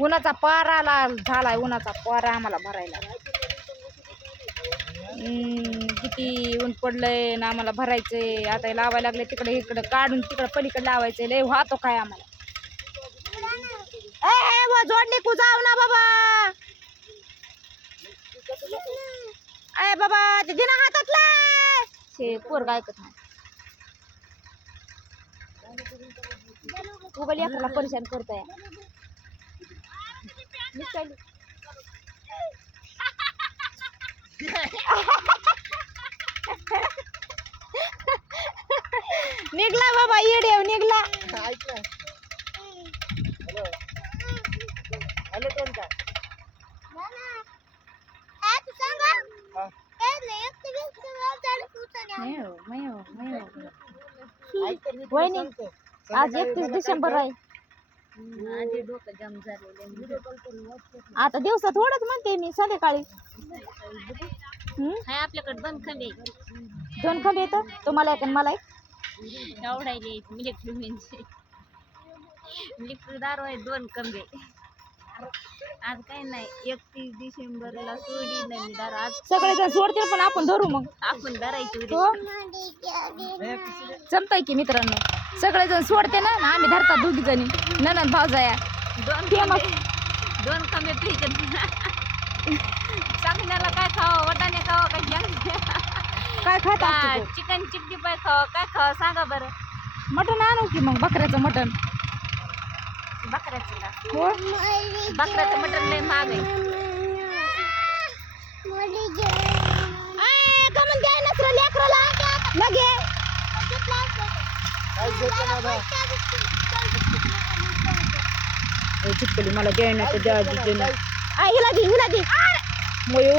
उन्हाचा पारा झालाय, उन्हाचा पारा आम्हाला भरायला. किती ऊन पडलंय ना, आम्हाला भरायचंय. आता लावायला लागले तिकडे, इकडे काढून तिकडे पलीकडे लावायचंय. लय वाहतो काय आम्हाला. जोडणी कु जाऊ ना बाबा. अय बाबा ते दिना हातातला पोरगा ऐकत नाही. उगा लेकराला परेशान करताय. निघला बाबा येड्या निघला. आज 31 डिसेंबर आहे. आता दिवसा थोडंच म्हणते मी, संध्याकाळी. आपल्याकडे 2 खंबे. 2 खंबे येतं तुम्हाला एक आणि मला एक. एवढायले मिलिटरी दारू आहे 2 खंबे. आज काही नाही, 31 डिसेंबरला सोडी नाही दारू. आज सगळेजण सोडतील पण आपण धरू मग. आपण धरायची. जमताय की मित्रांनो, सगळेजण सोडते ना, आम्ही धरतात दोघी जणी ननंद भावजाया. 2 खंबे पिकत. चांगल्याला काय खावं, वटाणे खावं काय खाता चिकन चिक्की पाय खावं, काय खावं सांगा बरं. मटण आणू की मग, बकऱ्याचं मटण. बकऱ्याचं का? हो, बकऱ्याचं मटण लय महाग आहे. चिपकली मला देण्याचं द्या. हिला दे, हिला दे. मयो